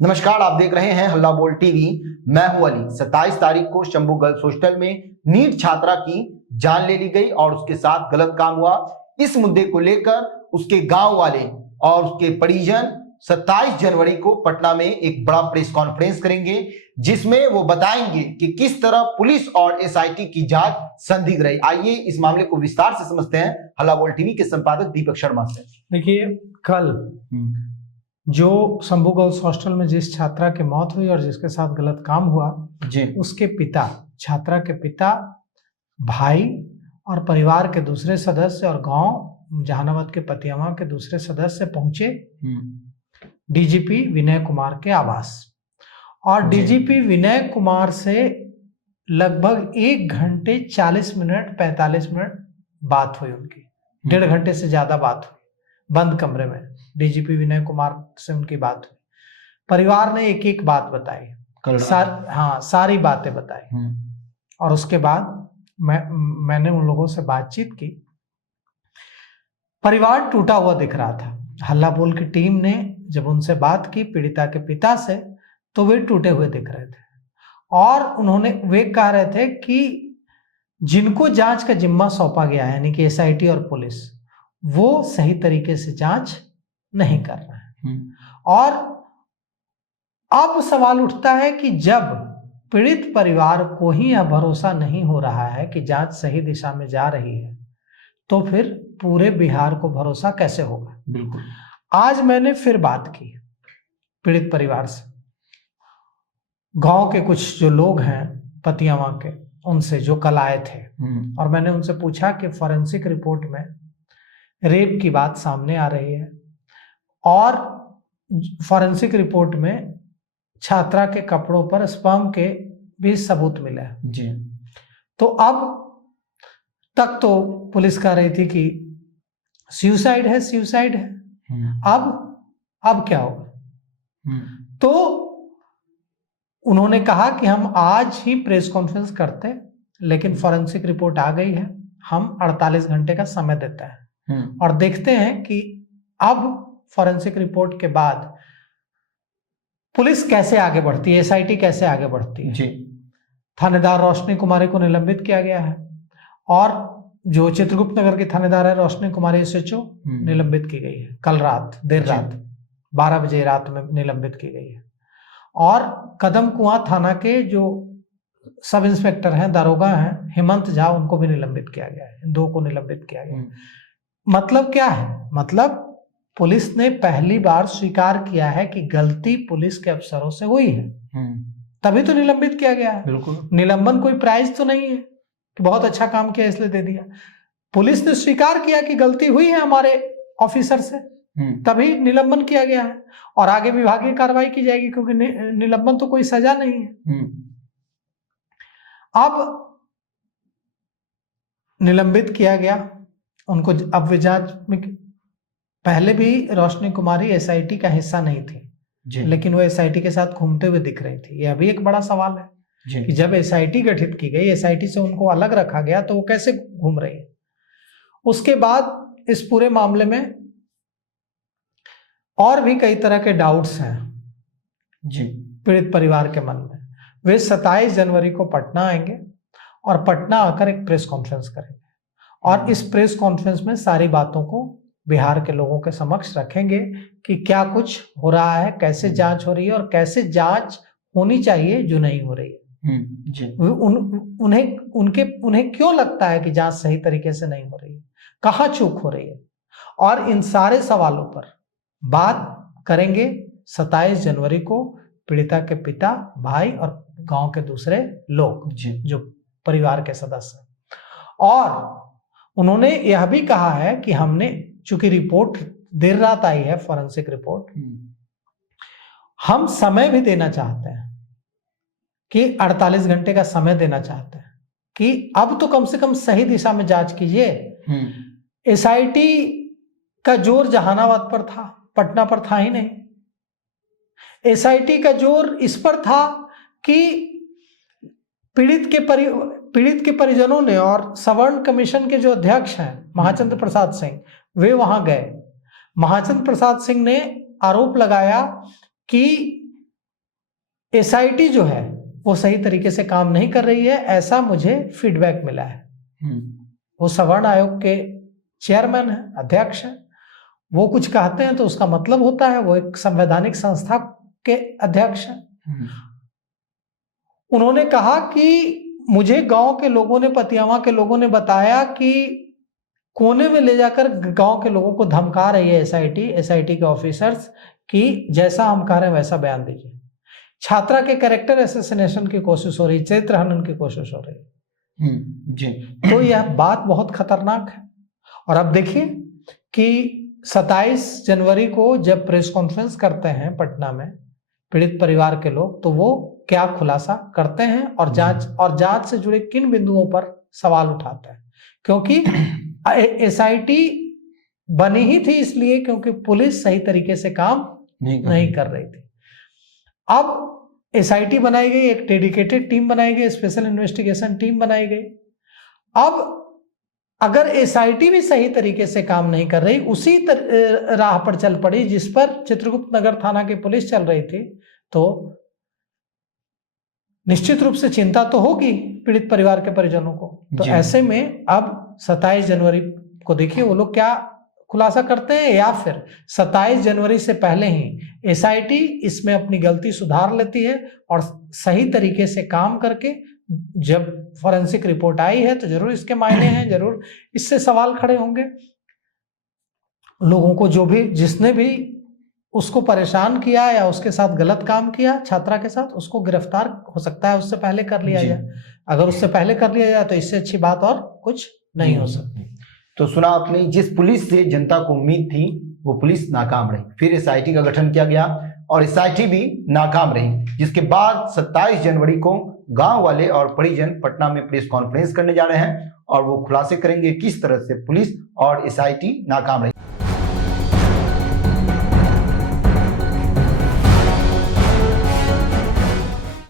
नमस्कार, आप देख रहे हैं हल्ला बोल टीवी। मैं हूं अली। 27 तारीख को शंभू गर्ल्स हॉस्टल में नीट छात्रा की जान ले ली गई और उसके साथ गलत काम हुआ। इस मुद्दे को लेकर उसके गांव वाले और उसके परिजन 27 जनवरी को पटना में एक बड़ा प्रेस कॉन्फ्रेंस करेंगे, जिसमें वो बताएंगे कि किस तरह पुलिस और एसआईटी की जांच संदिग्ध रही। आइए इस मामले को विस्तार से समझते हैं हल्ला बोल टीवी के संपादक दीपक शर्मा से। देखिए, कल जो शंभू गर्ल्स हॉस्टल में जिस छात्रा की मौत हुई और जिसके साथ गलत काम हुआ जी, उसके पिता, छात्रा के पिता, भाई और परिवार के दूसरे सदस्य और गांव जहानाबाद के पतियामा के दूसरे सदस्य पहुंचे डीजीपी विनय कुमार के आवास। और डीजीपी विनय कुमार से लगभग 1 घंटे 40 मिनट 45 मिनट बात हुई उनकी। 1.5 घंटे से ज्यादा बात हुई बंद कमरे में। डीजीपी विनय कुमार से उनकी बात हुई। परिवार ने एक एक बात बताई, सारी बातें बताई। और उसके बाद मैंने उन लोगों से बातचीत की। परिवार टूटा हुआ दिख रहा था। हल्ला बोल की टीम ने जब उनसे बात की पीड़िता के पिता से, तो वे टूटे हुए दिख रहे थे और वे कह रहे थे कि जिनको जांच का जिम्मा सौंपा गया है, यानी कि एसआईटी और पुलिस, वो सही तरीके से जांच नहीं कर रहे हैं। और अब सवाल उठता है कि जब पीड़ित परिवार को ही यह भरोसा नहीं हो रहा है कि जांच सही दिशा में जा रही है, तो फिर पूरे बिहार को भरोसा कैसे होगा। बिल्कुल। आज मैंने फिर बात की पीड़ित परिवार से, गांव के कुछ जो लोग हैं पतियामा के, उनसे जो कल आए थे। और मैंने उनसे पूछा कि फॉरेंसिक रिपोर्ट में रेप की बात सामने आ रही है और फॉरेंसिक रिपोर्ट में छात्रा के कपड़ों पर स्पर्म के भी सबूत मिले जी। तो अब तक तो पुलिस कह रही थी कि सुसाइड है। अब क्या होगा? तो उन्होंने कहा कि हम आज ही प्रेस कॉन्फ्रेंस करते, लेकिन फॉरेंसिक रिपोर्ट आ गई है, हम 48 घंटे का समय देते हैं और देखते हैं कि अब फॉरेंसिक रिपोर्ट के बाद पुलिस कैसे आगे बढ़ती है, एसआईटी कैसे आगे बढ़ती है जी। थानेदार रोशनी कुमारी को निलंबित किया गया है और जो चित्रगुप्त नगर की थानेदार है रोशनी कुमारी एसएचओ निलंबित की गई है। कल रात देर रात 12 बजे रात में निलंबित की गई है। और कदम कुआं थाना के जो सब इंस्पेक्टर हैं, दारोगा हैं, हेमंत झा, उनको भी निलंबित किया गया है। इन 2 को निलंबित किया गया है। मतलब क्या है? मतलब पुलिस ने पहली बार स्वीकार किया है कि गलती पुलिस के अफसरों से हुई है, तभी तो निलंबित किया गया है। बिल्कुल। निलंबन कोई प्राइज तो नहीं है कि बहुत अच्छा काम किया इसलिए दे दिया। पुलिस ने स्वीकार किया कि गलती हुई है हमारे ऑफिसर से, तभी निलंबन किया गया है और आगे विभागीय कार्रवाई की जाएगी, क्योंकि निलंबन तो कोई सजा नहीं है। अब निलंबित किया गया उनको। अब वे जांच में, पहले भी रोशनी कुमारी एसआईटी का हिस्सा नहीं थी, लेकिन वो एसआईटी के साथ घूमते हुए दिख रही थी। यह भी एक बड़ा सवाल है कि जब एसआईटी गठित की गई, एसआईटी से उनको अलग रखा गया, तो वो कैसे घूम रही है। उसके बाद इस पूरे मामले में और भी कई तरह के डाउट्स हैं जी पीड़ित परिवार के मन में। वे 27 जनवरी को पटना आएंगे और पटना आकर एक प्रेस कॉन्फ्रेंस करेंगे और इस प्रेस कॉन्फ्रेंस में सारी बातों को बिहार के लोगों के समक्ष रखेंगे कि क्या कुछ हो रहा है, कैसे जांच हो रही है और कैसे जांच होनी चाहिए जो नहीं हो रही है जी। उन्हें क्यों लगता है कि जांच सही तरीके से नहीं हो रही है, कहाँ चूक हो रही है। और इन सारे सवालों पर बात करेंगे 27 जनवरी को पीड़िता के पिता, भाई और गांव के दूसरे लोग जो परिवार के सदस्य। और उन्होंने यह भी कहा है कि हमने, चूंकि रिपोर्ट देर रात आई है, फॉरेंसिक रिपोर्ट, हम समय भी देना चाहते हैं कि 48 घंटे का समय देना चाहते हैं कि अब तो कम से कम सही दिशा में जांच कीजिए। एसआईटी का जोर जहानाबाद पर था, पटना पर था ही नहीं। एसआईटी का जोर इस पर था कि पीड़ित के परिजनों ने और सवर्ण कमीशन के जो अध्यक्ष हैं महाचंद्र प्रसाद सिंह, वे वहां गए। महाचंद्र प्रसाद सिंह ने आरोप लगाया कि एसआईटी जो है वो सही तरीके से काम नहीं कर रही है, ऐसा मुझे फीडबैक मिला है। वो सवर्ण आयोग के चेयरमैन है, अध्यक्ष है, वो कुछ कहते हैं तो उसका मतलब होता है, वो एक संवैधानिक संस्था के अध्यक्ष हैं। उन्होंने कहा कि मुझे गांव के लोगों ने, पतियावा के लोगों ने बताया कि कोने में ले जाकर गांव के लोगों को धमका रही है एसआईटी के ऑफिसर्स कि जैसा हम कह रहे हैं वैसा बयान दीजिए। छात्रा के कैरेक्टर असैसिनेशन की कोशिश हो रही, चरित्र हनन की कोशिश हो रही जी। तो यह बात बहुत खतरनाक है। और अब देखिए कि 27 जनवरी को जब प्रेस कॉन्फ्रेंस करते हैं पटना में पीड़ित परिवार के लोग, तो वो क्या खुलासा करते हैं और जांच से जुड़े किन बिंदुओं पर सवाल उठाते हैं। क्योंकि एसआईटी बनी ही थी इसलिए क्योंकि पुलिस सही तरीके से काम नहीं कर रही थी। अब एसआईटी बनाई गई, एक डेडिकेटेड टीम बनाई गई, स्पेशल इन्वेस्टिगेशन टीम बनाई गई। अब अगर एसआईटी भी सही तरीके से काम नहीं कर रही, उसी राह पर चल पड़ी जिस पर चित्रगुप्त नगर थाना की पुलिस चल रही थी, तो निश्चित रूप से चिंता तो होगी पीड़ित परिवार के परिजनों को। तो ऐसे में अब 27 जनवरी को देखिए वो लोग क्या खुलासा करते हैं, या फिर 27 जनवरी से पहले ही एसआईटी इसमें अपनी गलती सुधार लेती है और सही तरीके से काम करके जब फॉरेंसिक रिपोर्ट आई है तो जरूर इसके मायने हैं, जरूर इससे सवाल खड़े होंगे। लोगों को जिसने भी उसको परेशान किया या उसके साथ गलत काम किया छात्रा के साथ, उसको गिरफ्तार हो सकता है उससे पहले कर लिया जाए। अगर उससे पहले कर लिया जाए तो इससे अच्छी बात और कुछ नहीं हो सकती। तो सुना आपने, जिस पुलिस से जनता को उम्मीद थी वो पुलिस नाकाम रही। फिर एसआईटी का गठन किया गया और एसआईटी भी नाकाम रही, जिसके बाद 27 जनवरी को गांव वाले और परिजन पटना में प्रेस कॉन्फ्रेंस करने जा रहे हैं और वो खुलासे करेंगे किस तरह से पुलिस और एसआईटी नाकाम रही।